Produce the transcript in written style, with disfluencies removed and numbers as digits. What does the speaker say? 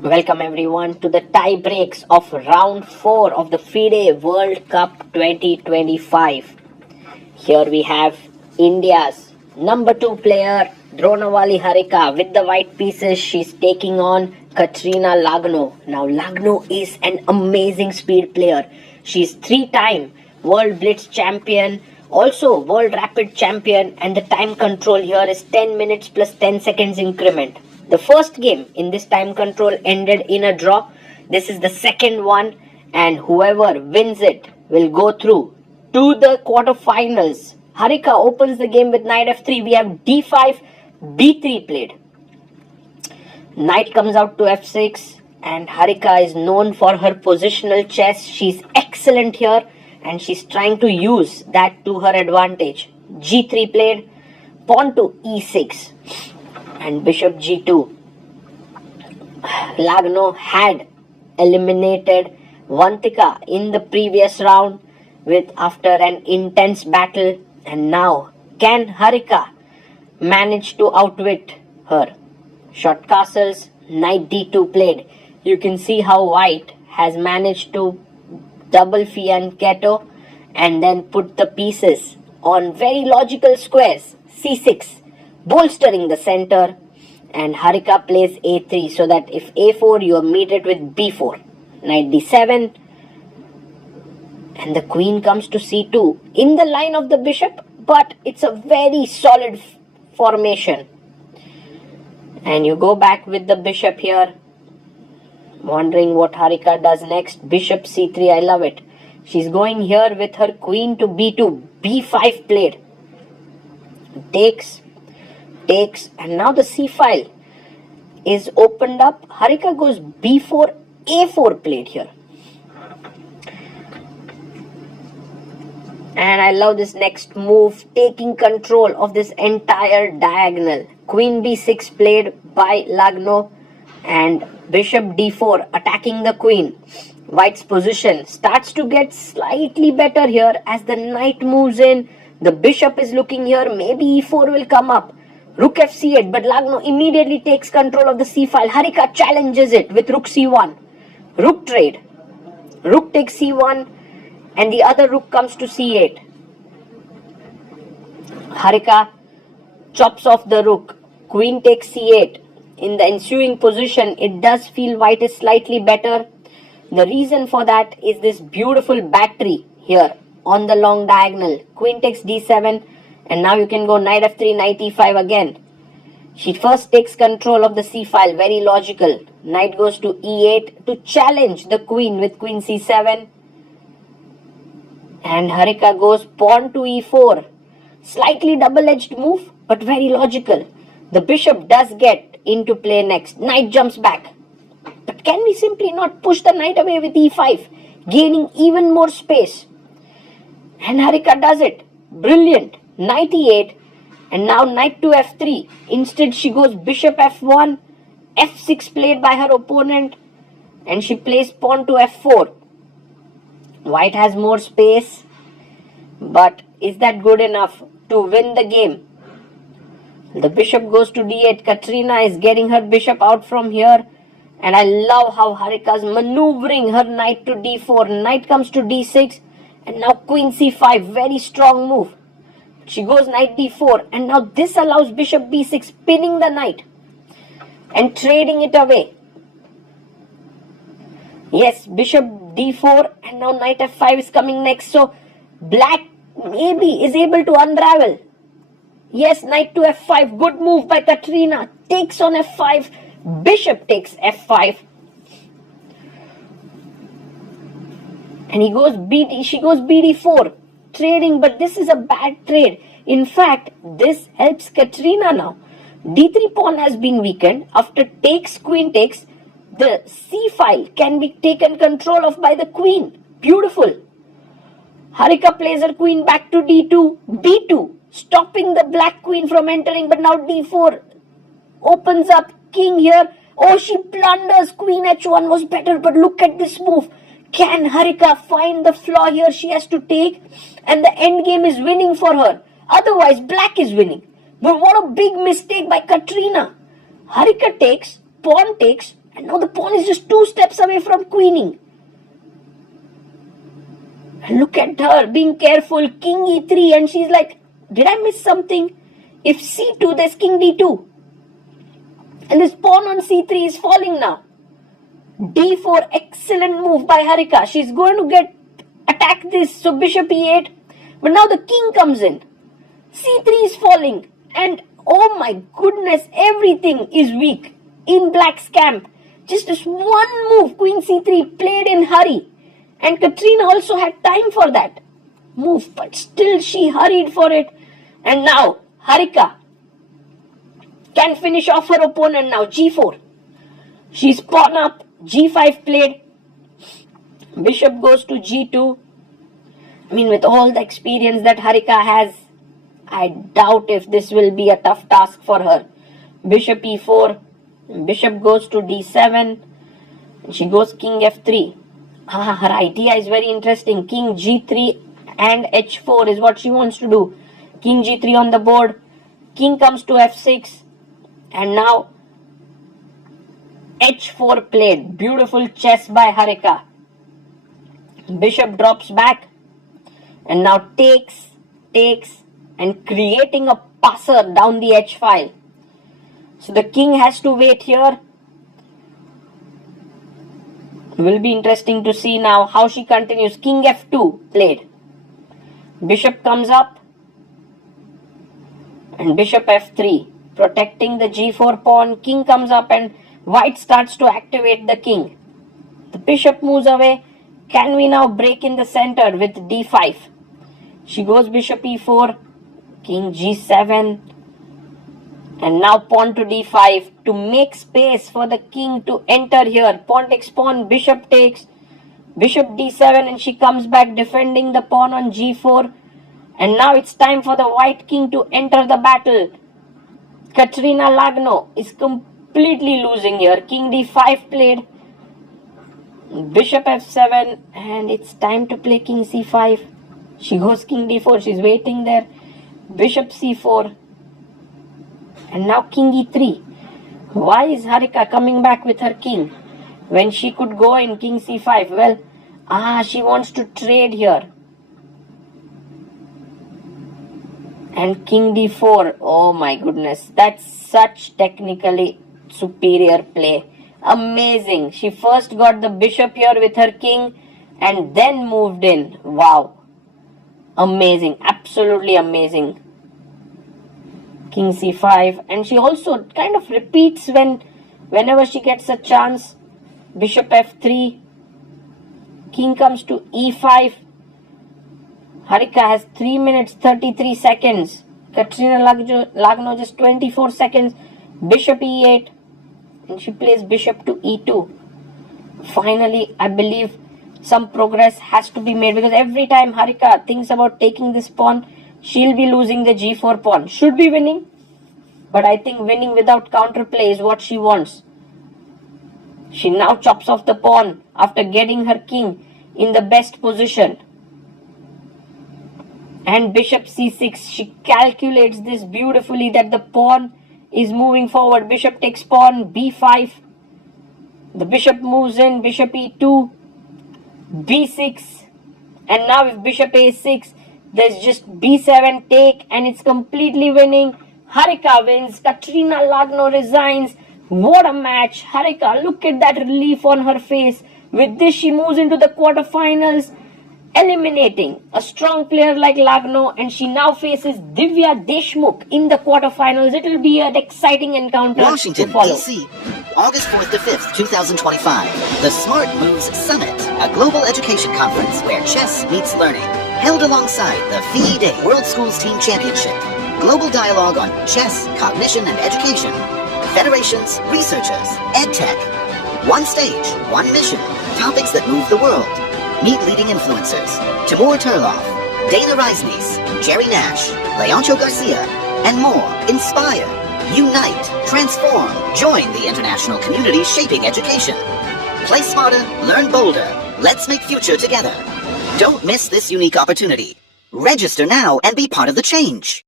Welcome everyone to the tie breaks of round 4 of the FIDE World Cup 2025. Here we have India's number 2 player Dronawali Harika with the white pieces. She's taking on Katrina Lagno. Now Lagno is an amazing speed player. She's 3-time World Blitz champion, also World Rapid champion, and the time control here is 10 minutes plus 10 seconds increment. The first game in this time control ended in a draw. This is the second one, and whoever wins it will go through to the quarterfinals. Harika opens the game with knight f3. We have d5, b3 played. Knight comes out to f6, and Harika is known for her positional chess. She's excellent here, and she's trying to use that to her advantage. g3 played, pawn to e6. And bishop g2. Lagno had eliminated Vantika in the previous round after an intense battle, and now can Harika manage to outwit her? Short castles, knight d2 played. You can see how white has managed to double fianchetto and then put the pieces on very logical squares. c6. Bolstering the center, and Harika plays a3 so that if a4 you meet it with b4. Knight d7, and the queen comes to c2 in the line of the bishop, but it's a very solid formation. And you go back with the bishop here, wondering what Harika does next. Bishop c3, I love it. She's going here with her queen to b2, b5 played. Takes, and now the c file is opened up. Harika goes b4, a4 played here. And I love this next move, taking control of this entire diagonal. Queen b6 played by Lagno, and bishop d4 attacking the queen. White's position starts to get slightly better here as the knight moves in. The bishop is looking here, maybe e4 will come up. Rook f8, but Lagno immediately takes control of the c file. Harika challenges it with rook c1. Rook trade. Rook takes c1, and the other rook comes to c8. Harika chops off the rook. Queen takes c8. In the ensuing position, it does feel white is slightly better. The reason for that is this beautiful battery here on the long diagonal. Queen takes d7, and now you can go knight f3, knight e5 again. She first takes control of the c file, very logical. Knight goes to e8 to challenge the queen with queen c7. And Harika goes pawn to e4. Slightly double-edged move, but very logical. The bishop does get into play next. Knight jumps back. But can we simply not push the knight away with e5, gaining even more space? And Harika does it. Brilliant. Knight e8, and now knight to f3. Instead she goes bishop f1, f6 played by her opponent, and she plays pawn to f4. White has more space, but is that good enough to win the game? The bishop goes to d8. Katrina is getting her bishop out from here, and I love how Harika is maneuvering her knight to d4. Knight comes to d6, and now queen c5, very strong move. She goes knight d4, and now this allows bishop b6, pinning the knight and trading it away. Yes, bishop d4, and now knight f5 is coming next. So black maybe is able to unravel. Yes, knight to f5, good move by Katrina. Takes on f5, bishop takes f5. And she goes bd4. Trading, but this is a bad trade. In fact, this helps Katrina now. d3 pawn has been weakened. After takes, queen takes, the c file can be taken control of by the queen. Beautiful. Harika plays her queen back to d2, b2, stopping the black queen from entering, but now d4 opens up king here. Oh, she plunders. Queen h1 was better, but look at this move. Can Harika find the flaw here? She has to take, and the end game is winning for her. Otherwise, black is winning. But what a big mistake by Katrina. Harika takes, pawn takes, And now the pawn is just 2 steps away from queening. And look at her being careful. King e3, and she's like, did I miss something? If c2, there's king d2. And this pawn on c3 is falling now. d4, excellent move by Harika. She's going to attack this. So bishop e8. But now the king comes in. c3 is falling. And oh my goodness, everything is weak in black's camp. Just this one move, queen c3, played in hurry. And Katrina also had time for that move. But still she hurried for it. And now Harika can finish off her opponent now. g4. She's pawn up. g5 played. Bishop goes to g2. I mean, with all the experience that Harika has, I doubt if this will be a tough task for her. Bishop e4. Bishop goes to d7. And she goes king f3. Her idea is very interesting. King g3 and h4 is what she wants to do. King g3 on the board. King comes to f6. And now h4 played. Beautiful chess by Harika. Bishop drops back. And now takes, and creating a passer down the h file. So the king has to wait here. Will be interesting to see now how she continues. King f2 played. Bishop comes up. And bishop f3. Protecting the g4 pawn. King comes up and white starts to activate the king. The bishop moves away. Can we now break in the center with d5? She goes bishop e4. King g7. And now pawn to d5 to make space for the king to enter here. Pawn takes pawn, bishop takes, bishop d7, and she comes back defending the pawn on g4. And now it's time for the white king to enter the battle. Katrina Lagno is completely losing here. King d5 played, bishop f7, and it's time to play king c5. She goes king d4, she's waiting there. Bishop c4. And now king e3. Why is Harika coming back with her king when she could go in king c5? Well, she wants to trade here. And king d4. Oh my goodness. That's such technically superior play. Amazing. She first got the bishop here with her king and then moved in. Wow. Amazing. Absolutely amazing. King c5, and she also kind of repeats whenever she gets a chance. Bishop f3. King comes to e5. Harika has 3 minutes 33 seconds. Katrina Lagno just 24 seconds. Bishop e8, and she plays bishop to e2. Finally, I believe some progress has to be made, because every time Harika thinks about taking this pawn, she'll be losing the g4 pawn. Should be winning, but I think winning without counterplay is what she wants. She now chops off the pawn after getting her king in the best position. And bishop c6, she calculates this beautifully, that the pawn is moving forward. Bishop takes pawn, b5. The bishop moves in, bishop e2, b6. And now if bishop a6, there's just b7 take, and it's completely winning. Harika wins. Katrina Lagno resigns. What a match. Harika, look at that relief on her face. With this, she moves into the quarterfinals, eliminating a strong player like Lagno, and she now faces Divya Deshmukh in the quarterfinals. It will be an exciting encounter Washington, to follow. D.C., August 4th to 5th, 2025. The Smart Moves Summit, a global education conference where chess meets learning. Held alongside the FIDE World Schools Team Championship. Global dialogue on chess, cognition, and education. Federations, researchers, EdTech. One stage, one mission. Topics that move the world. Meet leading influencers. Timur Turlov, Dana Reisnies, Jerry Nash, Leoncho Garcia, and more. Inspire, unite, transform. Join the international community shaping education. Play smarter, learn bolder. Let's make future together. Don't miss this unique opportunity. Register now and be part of the change.